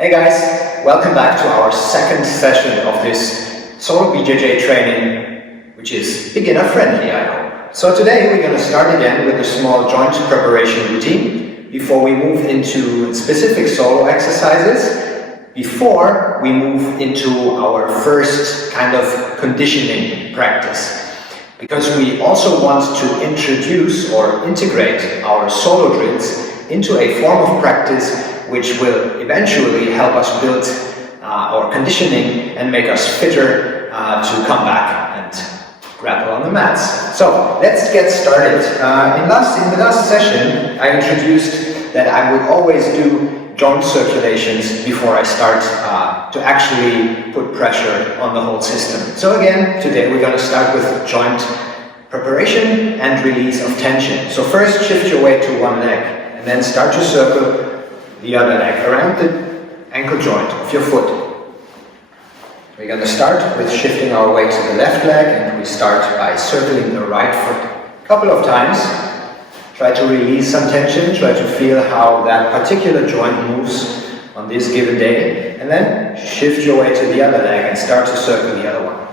Hey guys, welcome back to our second session of this solo BJJ training, which is beginner friendly, I hope. So today we're going to start again with a small joint preparation routine before we move into specific solo exercises, before we move into our first kind of conditioning practice. Because we also want to introduce or integrate our solo drills into a form of practice which will eventually help us build our conditioning and make us fitter to come back and grapple on the mats. So let's get started. In the last session I introduced that I would always do joint circulations before I start to actually put pressure on the whole system. So again, today we're going to start with joint preparation and release of tension. So first shift your weight to one leg and then start to circle the other leg around the ankle joint of your foot. We're going to start with shifting our weight to the left leg, and we start by circling the right foot a couple of times. Try to release some tension, try to feel how that particular joint moves on this given day, and then shift your weight to the other leg and start to circle the other one.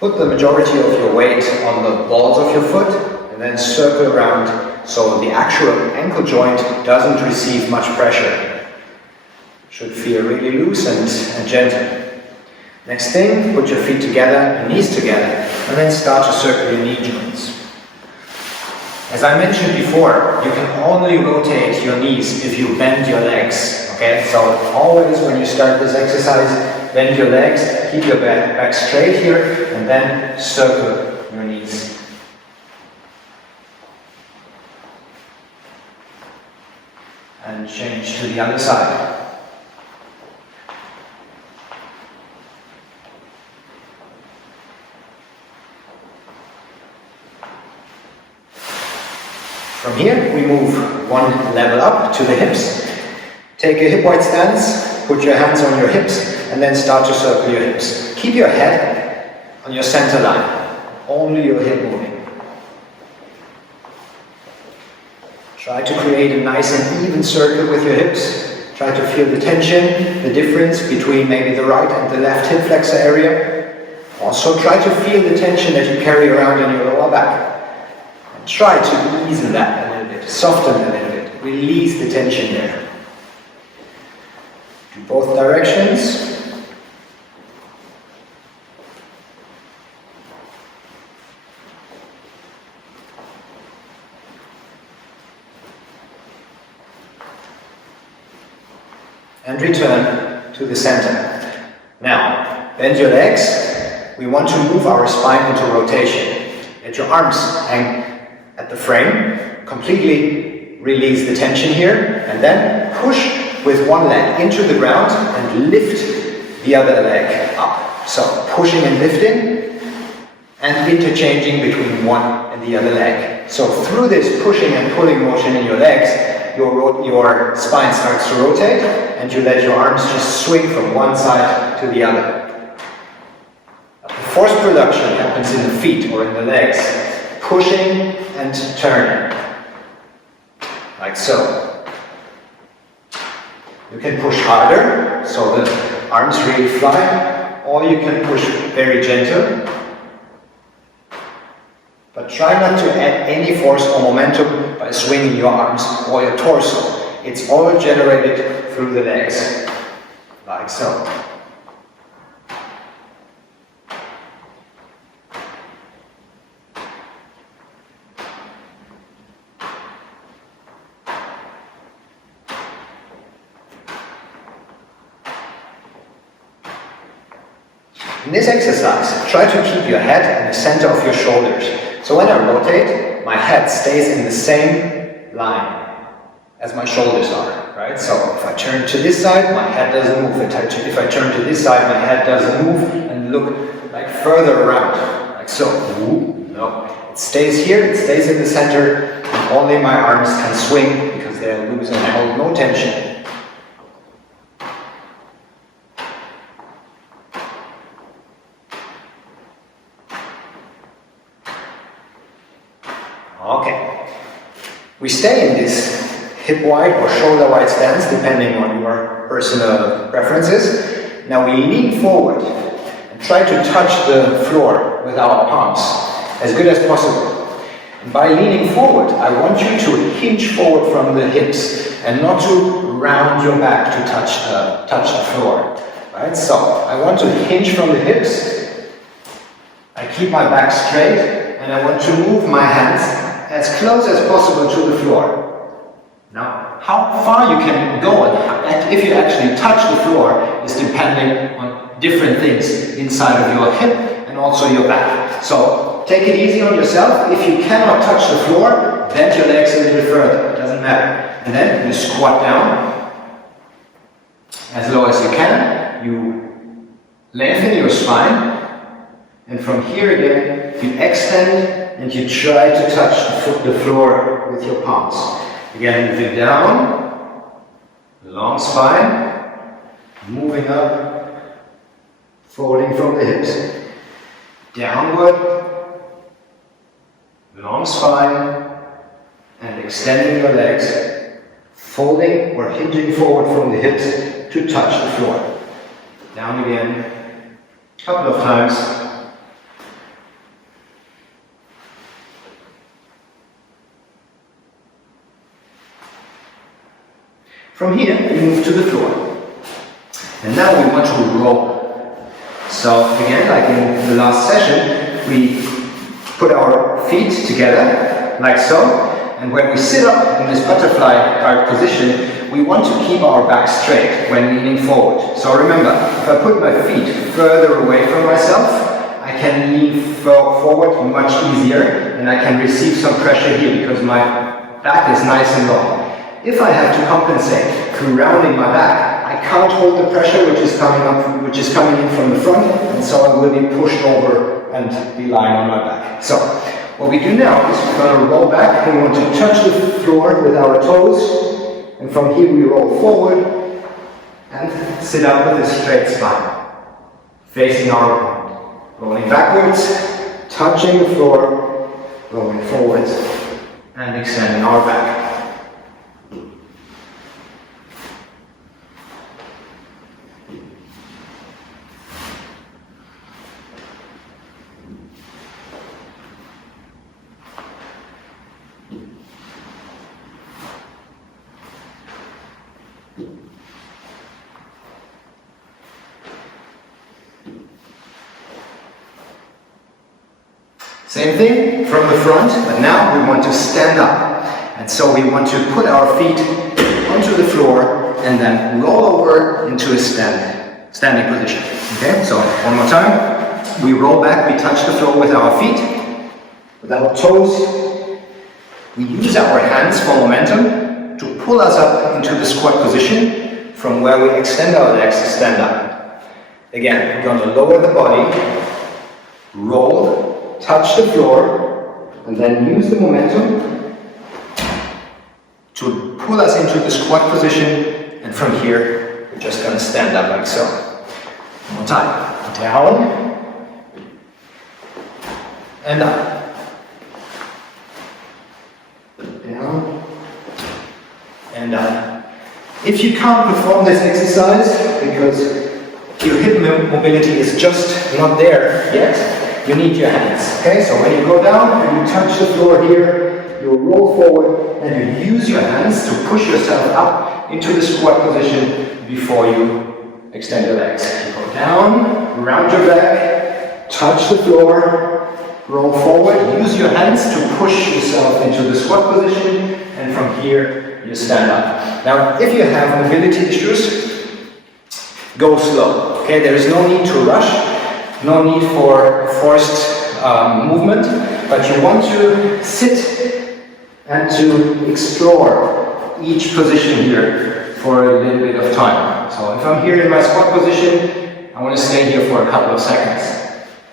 Put the majority of your weight on the balls of your foot and then circle around so the actual ankle joint doesn't receive much pressure. Should feel really loose and gentle. Next thing, put your feet together, your knees together, and then start to circle your knee joints. As I mentioned before, you can only rotate your knees if you bend your legs. Okay, so always when you start this exercise, bend your legs, keep your back straight here, and then circle your knees. And change to the other side. From here, we move one level up to the hips. Take a hip-wide stance, put your hands on your hips, and then start to circle your hips. Keep your head on your center line, only your hip moving. Try to create a nice and even circle with your hips. Try to feel the tension, the difference between maybe the right and the left hip flexor area. Also try to feel the tension that you carry around in your lower back. And try to ease that a little bit, soften a little bit, release the tension there. Do both directions. And return to the center. Now, bend your legs. We want to move our spine into rotation. Let your arms hang at the frame. Completely release the tension here. And then push with one leg into the ground and lift the other leg up. So, pushing and lifting and interchanging between one and the other leg. So, through this pushing and pulling motion in your legs, your spine starts to rotate and you let your arms just swing from one side to the other. The force production happens in the feet or in the legs, pushing and turning, like so. You can push harder, so the arms really fly, or you can push very gentle. But try not to add any force or momentum by swinging your arms or your torso. It's all generated through the legs, like so. In this exercise, try to keep your head in the center of your shoulders. So when I rotate, my head stays in the same line as my shoulders are, right? So if I turn to this side, my head doesn't move. If I turn to this side, my head doesn't move and look like further around, like so. No, it stays here, it stays in the center, and only my arms can swing because they're loose and hold no tension. Okay, we stay in this hip wide or shoulder wide stance, depending on your personal preferences. Now we lean forward and try to touch the floor with our palms as good as possible. And by leaning forward, I want you to hinge forward from the hips and not to round your back to touch the floor. Right? So I want to hinge from the hips. I keep my back straight and I want to move my hands as close as possible to the floor. Now, how far you can go and if you actually touch the floor is depending on different things inside of your hip and also your back. So take it easy on yourself. If you cannot touch the floor, bend your legs a little further. It doesn't matter. And then you squat down as low as you can. You lengthen your spine. And from here again, you extend and you try to touch the floor with your palms. Again, moving down, long spine, moving up, folding from the hips. Downward, long spine, and extending your legs, folding or hinging forward from the hips to touch the floor. Down again, a couple of times. From here, we move to the floor. And now we want to roll. So again, like in the last session, we put our feet together, like so. And when we sit up in this butterfly position, we want to keep our back straight when leaning forward. So remember, if I put my feet further away from myself, I can lean forward much easier and I can receive some pressure here because my back is nice and long. If I have to compensate through rounding my back, I can't hold the pressure which is coming in from the front, and so I will be pushed over and be lying on my back. So what we do now is we're going to roll back. We want to touch the floor with our toes, and from here we roll forward and sit up with a straight spine, facing our opponent. Rolling backwards, touching the floor, rolling forwards, and extending our back. Same thing from the front, but now we want to stand up. And so we want to put our feet onto the floor and then roll over into a standing position. Okay, so one more time. We roll back, we touch the floor with our feet, with our toes. We use our hands for momentum to pull us up into the squat position from where we extend our legs to stand up. Again, we're going to lower the body, roll, touch the floor, and then use the momentum to pull us into the squat position, and from here we're just going to stand up like so. One more time. Down and up. Down and up. If you can't perform this exercise because your hip mobility is just not there yet, you need your hands. Okay, so when you go down and you touch the floor here, you roll forward and you use your hands to push yourself up into the squat position before you extend your legs. You go down, round your back, touch the floor, roll forward, use your hands to push yourself into the squat position, and from here you stand up. Now, if you have mobility issues, go slow. Okay, there is no need to rush. No need for forced movement, but you want to sit and to explore each position here for a little bit of time. So if I'm here in my squat position, I want to stay here for a couple of seconds.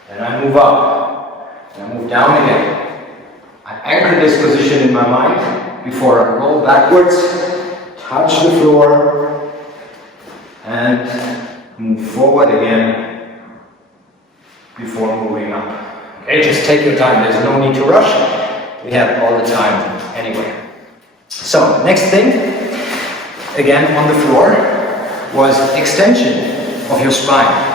Then I move up, and I move down again. I anchor this position in my mind before I roll backwards, touch the floor, and move forward again before moving up. Okay, just take your time. There's no need to rush. We have all the time anyway. So, next thing, again on the floor, was extension of your spine.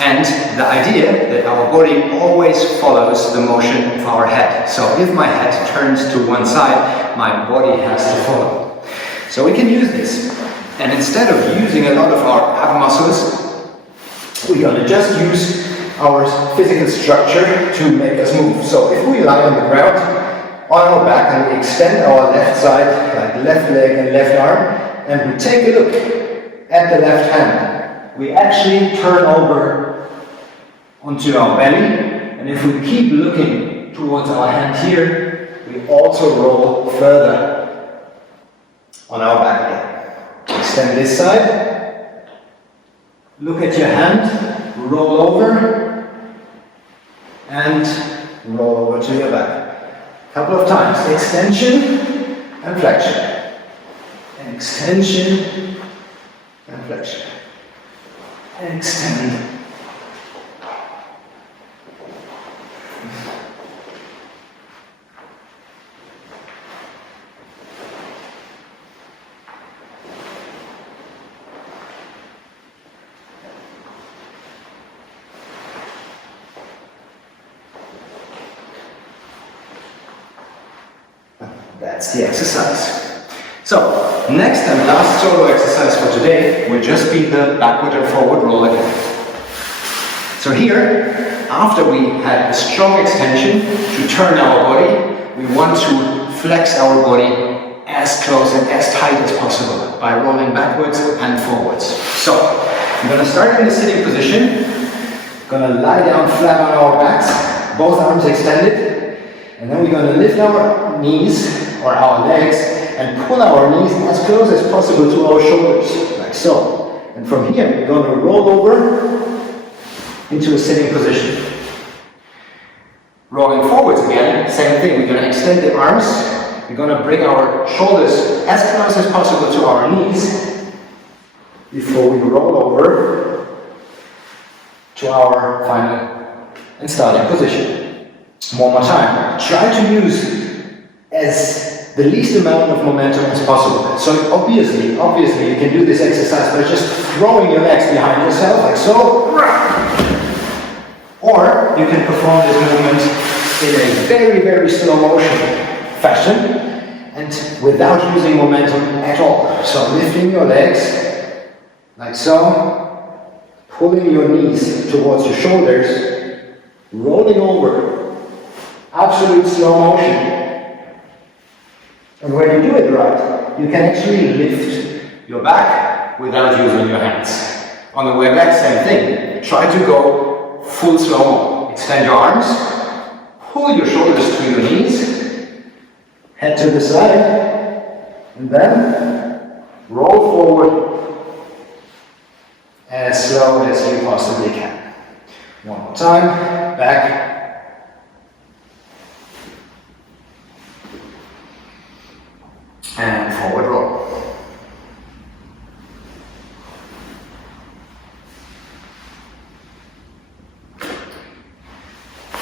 And the idea that our body always follows the motion of our head. So if my head turns to one side, my body has to follow. So we can use this. And instead of using a lot of our ab muscles, we're going to just use our physical structure to make us move. So if we lie on the ground, on our back, and we extend our left side, like left leg and left arm, and we take a look at the left hand, we actually turn over onto our belly, and if we keep looking towards our hand here, we also roll further on our back again. Extend this side, look at your hand, roll over, and roll over to your back. A couple of times, extension and flexion, extension and flexion, extend. That's the exercise. So, next and last solo exercise for today will just be the backward and forward roll again. So here, after we had a strong extension to turn our body, we want to flex our body as close and as tight as possible by rolling backwards and forwards. So, I'm going to start in the sitting position. Going to lie down flat on our backs, both arms extended, and then we're going to lift our knees or our legs and pull our knees as close as possible to our shoulders, like so. And from here, we're going to roll over into a sitting position. Rolling forwards again, same thing. We're going to extend the arms. We're going to bring our shoulders as close as possible to our knees before we roll over to our final and starting position. One more time. Try to use as the least amount of momentum as possible. So obviously you can do this exercise by just throwing your legs behind yourself, like so. Or you can perform this movement in a very, very slow motion fashion and without using momentum at all. So lifting your legs, like so, pulling your knees towards your shoulders, rolling over, absolute slow motion. And when you do it right, you can actually lift your back without using your hands. On the way back, same thing. Try to go full slow-mo. Extend your arms, pull your shoulders to your knees, head to the side, and then roll forward as slow as you possibly can. One more time, back. And forward roll.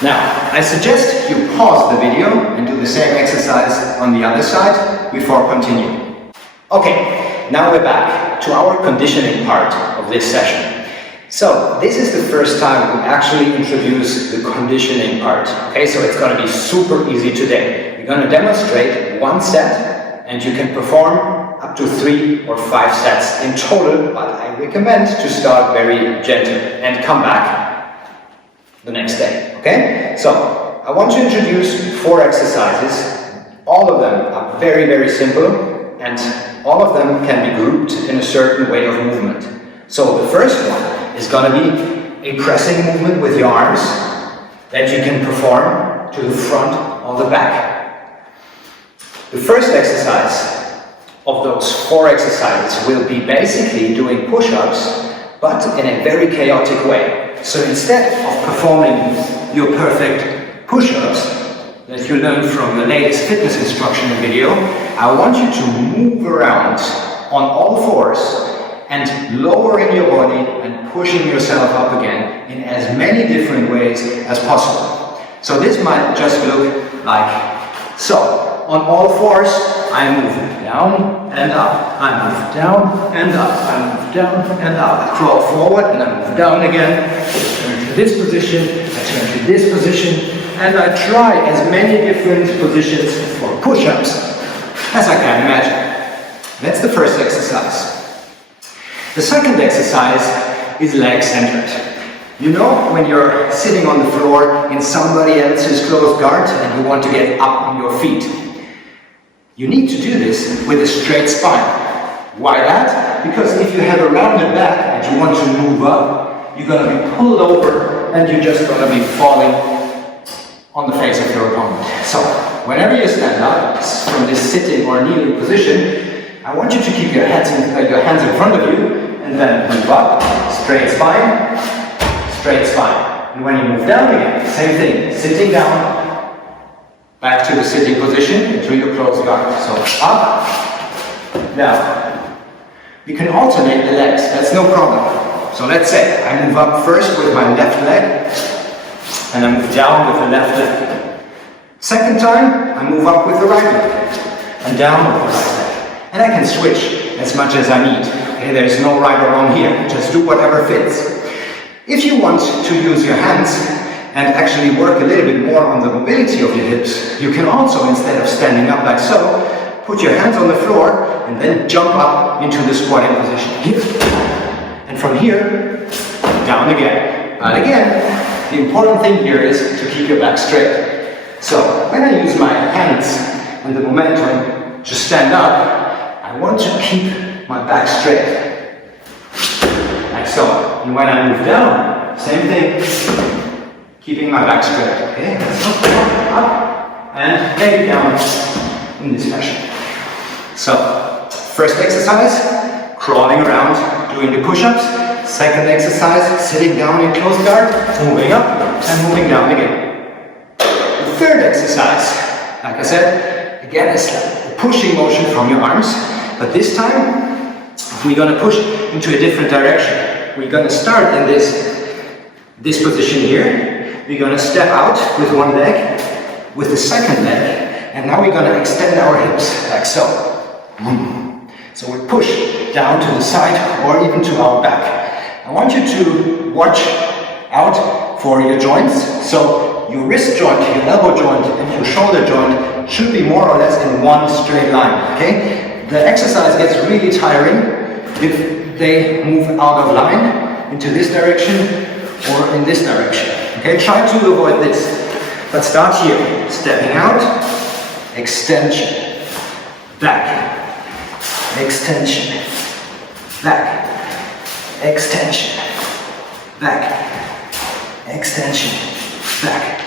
Now, I suggest you pause the video and do the same exercise on the other side before continuing. Okay, now we're back to our conditioning part of this session. So, this is the first time we actually introduce the conditioning part. Okay, so it's going to be super easy today. We're going to demonstrate one set, and you can perform up to 3 or 5 sets in total, but I recommend to start very gentle and come back the next day, okay? So, I want to introduce 4 exercises. All of them are very, very simple, and all of them can be grouped in a certain way of movement. So, the first one is going to be a pressing movement with your arms that you can perform to the front or the back. The first exercise of those 4 exercises will be basically doing push-ups, but in a very chaotic way. So instead of performing your perfect push-ups that you learned from the latest fitness instruction video, I want you to move around on all 4s and lowering your body and pushing yourself up again in as many different ways as possible. So this might just look like so. On all 4s, I move down and up. I move down and up. I move down and up. I crawl forward and I move down again. I turn to this position. I turn to this position. And I try as many different positions for push-ups as I can imagine. That's the first exercise. The second exercise is leg-centered. You know, when you're sitting on the floor in somebody else's closed guard and you want to get up on your feet. You need to do this with a straight spine. Why that? Because if you have a rounded back and you want to move up, you're going to be pulled over and you're just going to be falling on the face of your opponent. So, whenever you stand up from this sitting or kneeling position, I want you to keep your hands in front of you and then move up, straight spine, straight spine. And when you move down again, same thing, sitting down, back to the sitting position into your closed guard. So up, down. You can alternate the legs, that's no problem. So let's say I move up first with my left leg and I move down with the left leg. Second time, I move up with the right leg and down with the right leg. And I can switch as much as I need. Okay, there's no right or wrong here, just do whatever fits. If you want to use your hands and actually work a little bit more on the mobility of your hips, you can also, instead of standing up like so, put your hands on the floor and then jump up into the squatting position. Here. And from here, down again. But again, the important thing here is to keep your back straight. So when I use my hands and the momentum to stand up, I want to keep my back straight. Like so. And when I move down, same thing. Keeping my back straight. Okay, up and maybe down in this fashion. So, first exercise, crawling around, doing the push-ups. Second exercise, sitting down in closed guard, moving up and moving down again. The third exercise, like I said, again is a pushing motion from your arms, but this time we're going to push into a different direction. We're going to start in this position here. We're going to step out with one leg, with the second leg, and now we're going to extend our hips like so. So we push down to the side or even to our back. I want you to watch out for your joints. So your wrist joint, your elbow joint, and your shoulder joint should be more or less in one straight line. Okay? The exercise gets really tiring if they move out of line into this direction or in this direction. Okay, try to avoid this. But start here. Stepping out, extension, back, extension, back, extension, back, extension, back.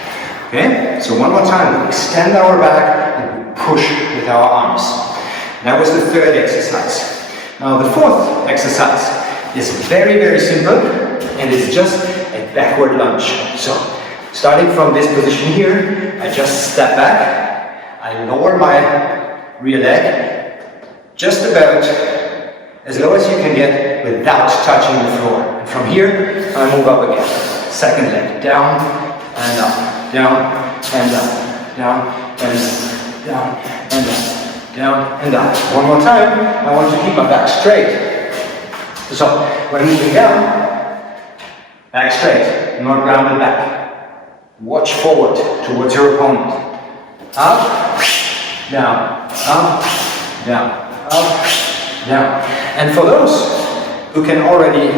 Okay, so one more time. We extend our back and we push with our arms. That was the third exercise. Now the fourth exercise is very, very simple and it's just a backward lunge. So starting from this position here, I just step back, I lower my rear leg just about as low as you can get without touching the floor. And from here, I move up again. Second leg, down and up, down and up, down and up, down and up. Down and up. One more time. I want to keep my back straight. So when moving down, back straight, not rounded back. Watch forward towards your opponent. Up, down, up, down, up, down. And for those who can already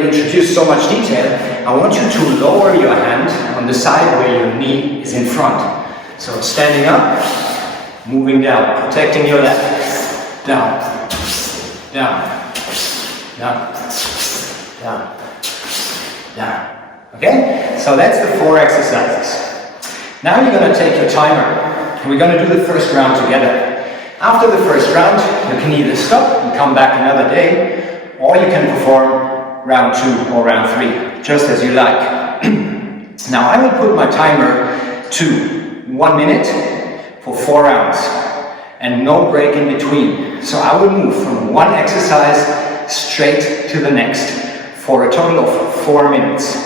introduce so much detail, I want you to lower your hand on the side where your knee is in front. So standing up, moving down, protecting your leg. Down, down, down, down, down. Okay? So that's the 4 exercises. Now you're going to take your timer. And we're going to do the first round together. After the first round, you can either stop and come back another day, or you can perform round 2 or round 3, just as you like. Now I will put my timer to 1 minute for 4 rounds and no break in between. So I will move from one exercise straight to the next for a total of 4 minutes.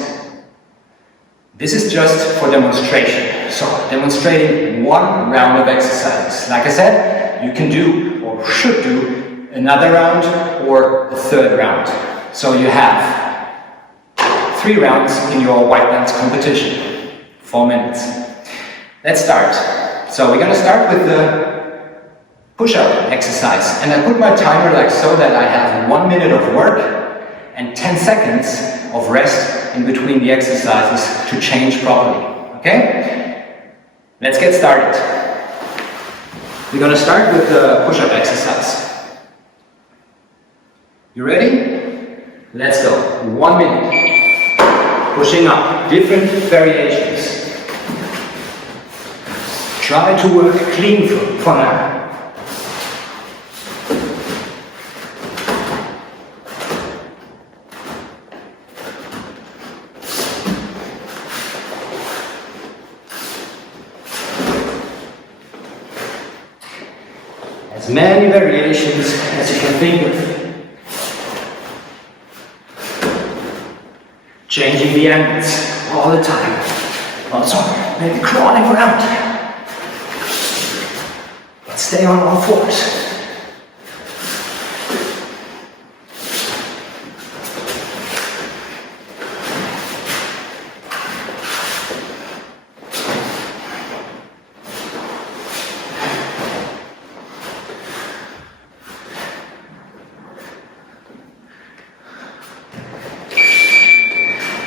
This is just for demonstration. So, demonstrating one round of exercises. Like I said, you can do or should do another round or the third round. So you have 3 rounds in your white belt competition. 4 minutes. Let's start. So we're going to start with the push-up exercise. And I put my timer like so that I have 1 minute of work and 10 seconds of rest in between the exercises to change properly. Okay? Let's get started. We're going to start with the push-up exercise. You ready? Let's go. 1 minute. Pushing up. Different variations. Try to work clean for now. As many variations as you can think of. Changing the angles all the time. Also, maybe crawling around. But stay on all fours.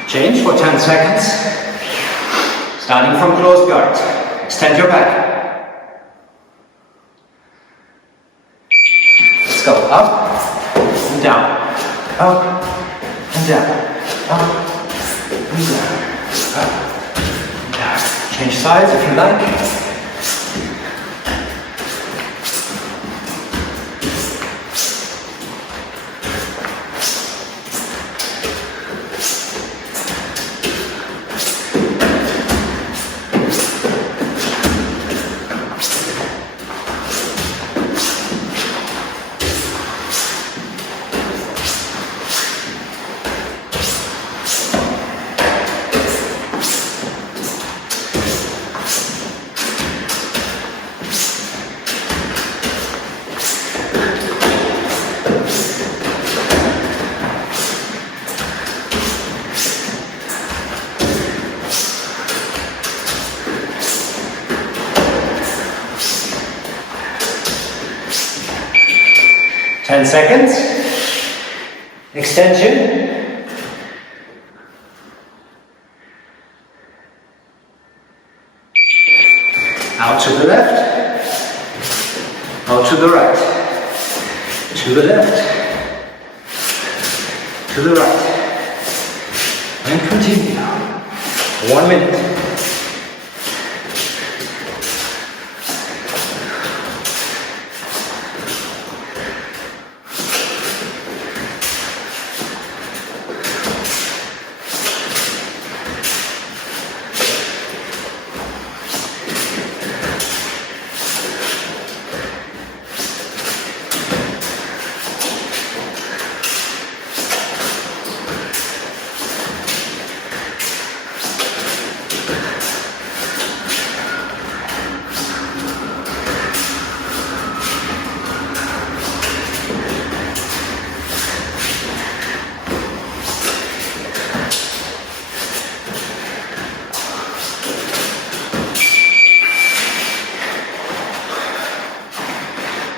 Change for 10 seconds. Starting from closed guard. Extend your back. Let's go up and down. Up and down. Up and down. Up and down. Change sides if you like. 10 seconds. Extension. Out to the left. Out to the right. To the left. To the right. And continue. 1 minute.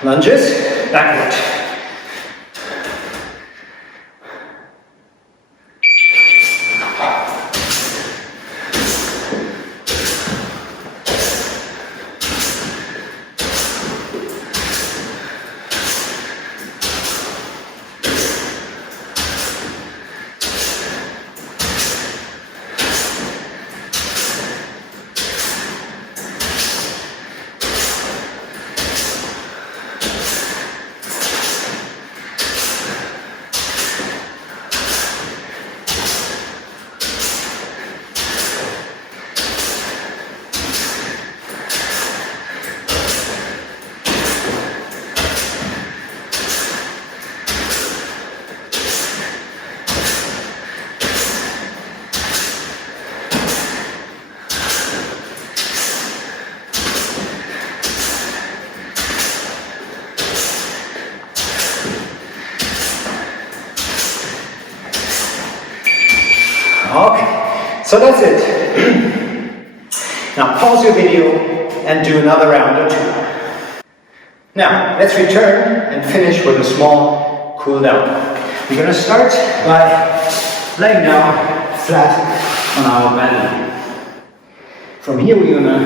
Lunges, backward. So that's it. Now pause your video and do another round or two. Now let's return and finish with a small cool down. We're going to start by laying down flat on our belly. From here we're going to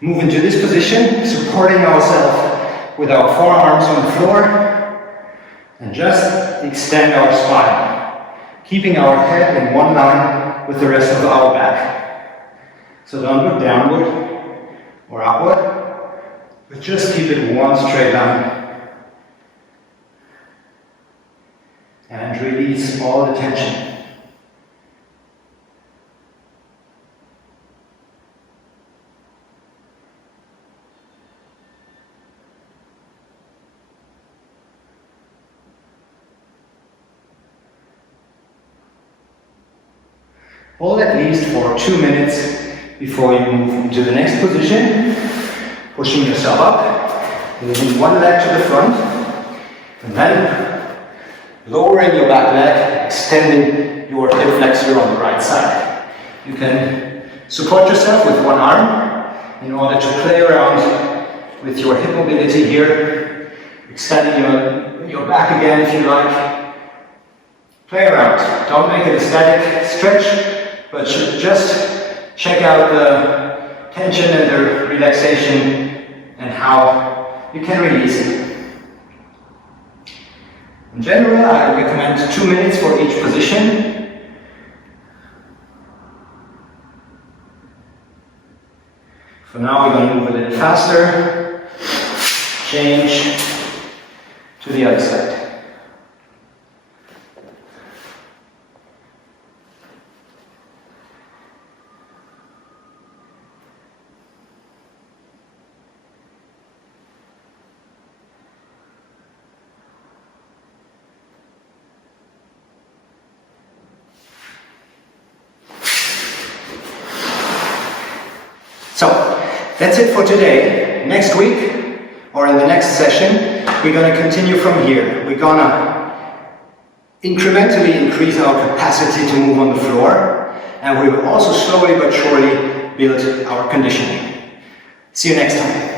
move into this position, supporting ourselves with our forearms on the floor, and just extend our spine, keeping our head in one line with the rest of our back. So don't look downward or upward, but just keep it one straight line. And release all the tension. Hold at least for 2 minutes before you move into the next position, pushing yourself up, moving one leg to the front, and then lowering your back leg, extending your hip flexor on the right side. You can support yourself with one arm in order to play around with your hip mobility here, extending your back again if you like. Play around. Don't make it a static stretch, but just check out the tension and the relaxation and how you can release it. In general, I recommend 2 minutes for each position. For now, we're going to move a little faster. Change to the other side. So, that's it for today. Next week, or in the next session, we're going to continue from here. We're going to incrementally increase our capacity to move on the floor, and we will also slowly but surely build our conditioning. See you next time.